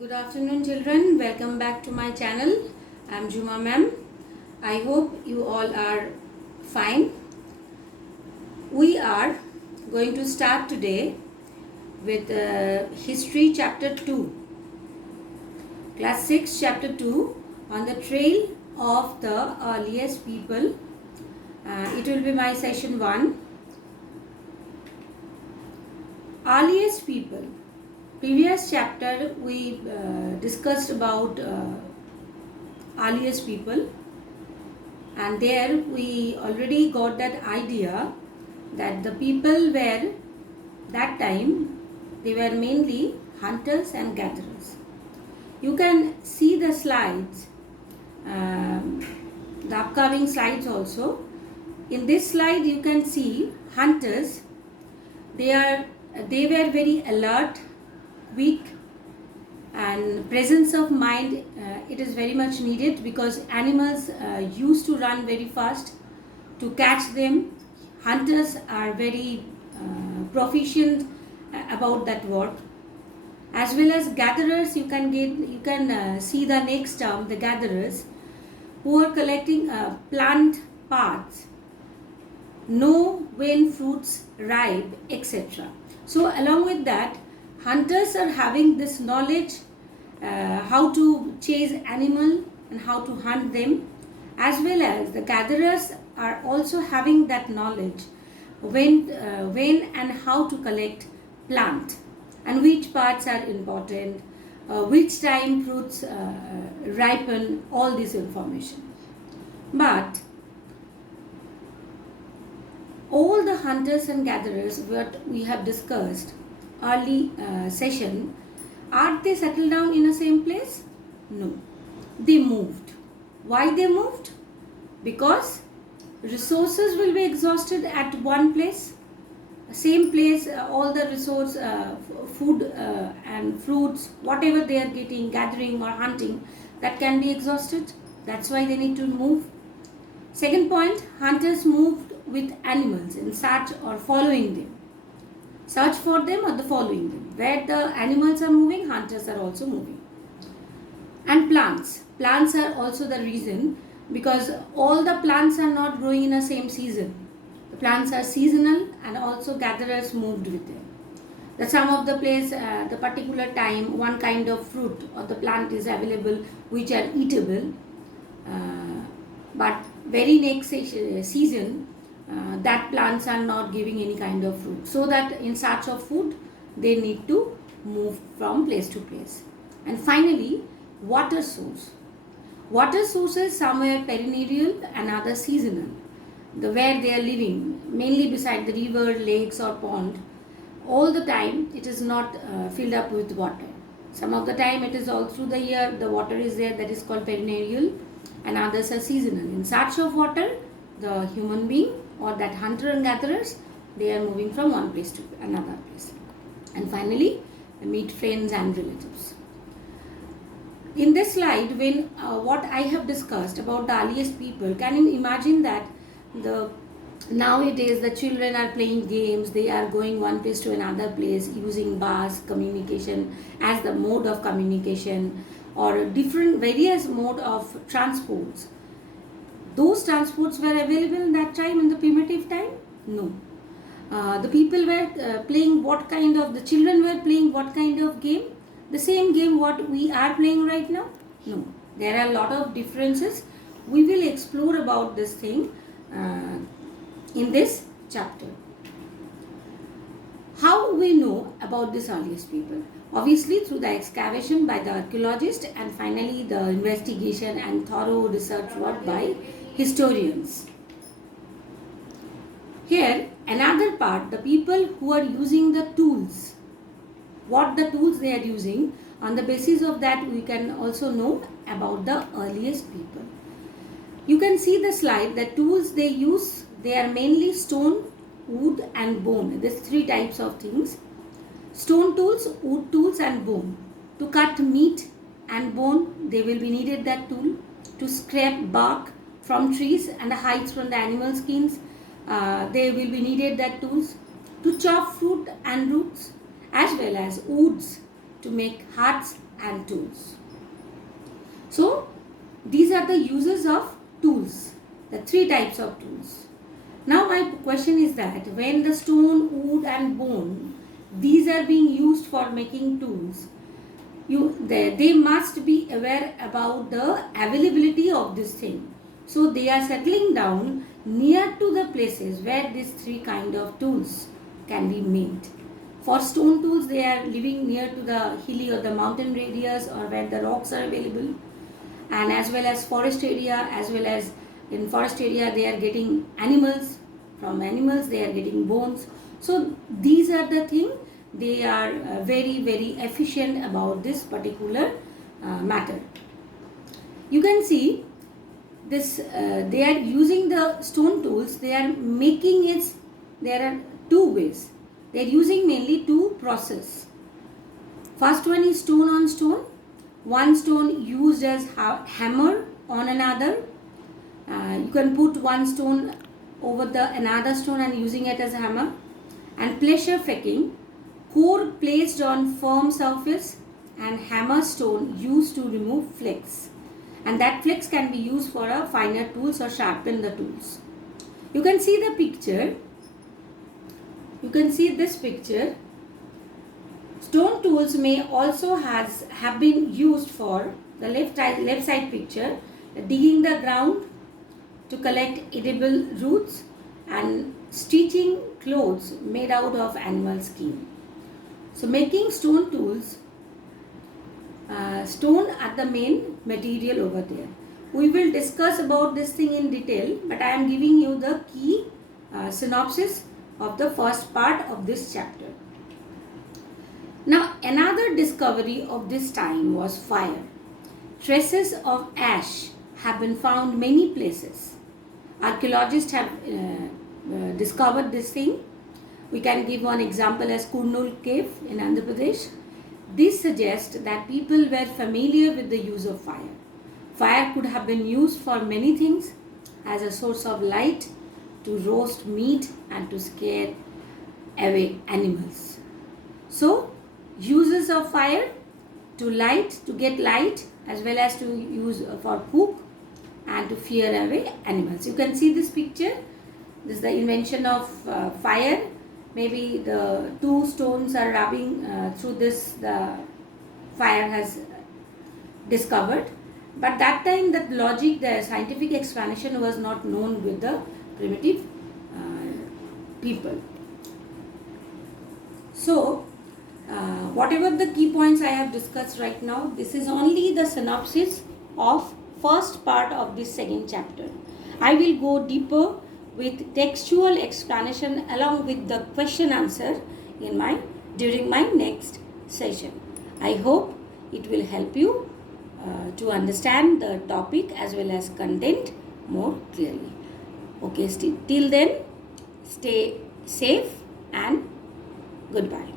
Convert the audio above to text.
Good afternoon children, welcome back to my channel. I am Juma ma'am. I hope you all are fine. We are going to start today with History chapter 2, class 6 chapter 2 on the trail of the earliest people. It will be my session 1. Earliest people. Previous chapter we discussed about earliest people, and there we already got that idea that the people were that time they were mainly hunters and gatherers. You can see the slides, the upcoming slides also. In this slide you can see hunters. They were very alert, quick, and presence of mind it is very much needed because animals used to run very fast to catch them. Hunters are very proficient about that work, as well as gatherers. You can see the next term, the gatherers, who are collecting plant parts, know when fruits ripe, etc. So along with that, hunters are having this knowledge how to chase animal and how to hunt them, as well as the gatherers are also having that knowledge when and how to collect plant and which parts are important, which time fruits ripen, all this information. But all the hunters and gatherers what we have discussed early session, are they settled down in the same place? No, they moved. Why they moved? Because resources will be exhausted at one place, same place. All the resource, food and fruits, whatever they are getting, gathering or hunting, that can be exhausted. That's why they need to move. Second point, hunters moved with animals in search or following them. Search for them or the following them. Where the animals are moving, hunters are also moving. And plants. Plants are also the reason, because all the plants are not growing in the same season. The plants are seasonal, and also gatherers moved with them. The some of the place, the particular time, one kind of fruit or the plant is available which are eatable. But very next season, that plants are not giving any kind of fruit, so that in search of food they need to move from place to place. And finally, water source. Water sources, some are perennial and other seasonal. The where they are living, mainly beside the river, lakes or pond, all the time it is not filled up with water. Some of the time it is all through the year the water is there, that is called perennial, and others are seasonal. In search of water, the human being or that hunter and gatherers, they are moving from one place to another place. And finally, meet friends and relatives. In this slide, when what I have discussed about the earliest people, can you imagine that nowadays the children are playing games, they are going one place to another place using bus communication as the mode of communication, or different various mode of transports. Those transports were available in that time, in the primitive time? No. The people were playing what kind of, the children were playing what kind of game? The same game what we are playing right now? No. There are a lot of differences. We will explore about this thing in this chapter. How we know about these earliest people? Obviously through the excavation by the archaeologist, and finally the investigation and thorough research work by historians. Here another part, the people who are using the tools, what the tools they are using, on the basis of that we can also know about the earliest people. You can see the slide, the tools they use, they are mainly stone, wood and bone. There's three types of things: stone tools, wood tools and bone. To cut meat and bone, they will be needed that tool. To scrape bark from trees and hides from the animal skins, they will be needed that tools. To chop fruit and roots, as well as woods to make huts and tools. So these are the uses of tools, the three types of tools. Now my question is that when the stone, wood and bone, these are being used for making tools, they must be aware about the availability of this thing. So they are settling down near to the places where these three kind of tools can be made. For stone tools, they are living near to the hilly or the mountain areas or where the rocks are available, and as well as forest area, as well as in forest area they are getting animals, from animals they are getting bones. So these are the things, they are very efficient about this particular matter. You can see this, they are using the stone tools, they are making it, there are two ways. They are using mainly two process. First one is stone on stone. One stone used as hammer on another. You can put one stone over the another stone and using it as a hammer. And pressure faking, core placed on firm surface and hammer stone used to remove flakes. And that flakes can be used for a finer tools or sharpen the tools. You can see the picture. You can see this picture. Stone tools may also have been used for the left side picture, digging the ground to collect edible roots and stitching clothes made out of animal skin. So making stone tools, stone are the main material over there. We will discuss about this thing in detail, but I am giving you the key synopsis of the first part of this chapter. Now another discovery of this time was fire. Traces of ash have been found many places. Archaeologists have discovered this thing. We can give one example as Kurnool cave in Andhra Pradesh. This suggests that people were familiar with the use of fire. Fire could have been used for many things, as a source of light, to roast meat and to scare away animals. So uses of fire to light, to get light, as well as to use for cook and to fear away animals. You can see this picture. This is the invention of fire. Maybe the two stones are rubbing through this, the fire has discovered. But that time that logic, the scientific explanation was not known with the primitive people. So whatever the key points I have discussed right now, this is only the synopsis of first part of this second chapter. I will go deeper with textual explanation along with the question answer during my next session. I hope it will help you to understand the topic as well as content more clearly. Okay, till then, stay safe and goodbye.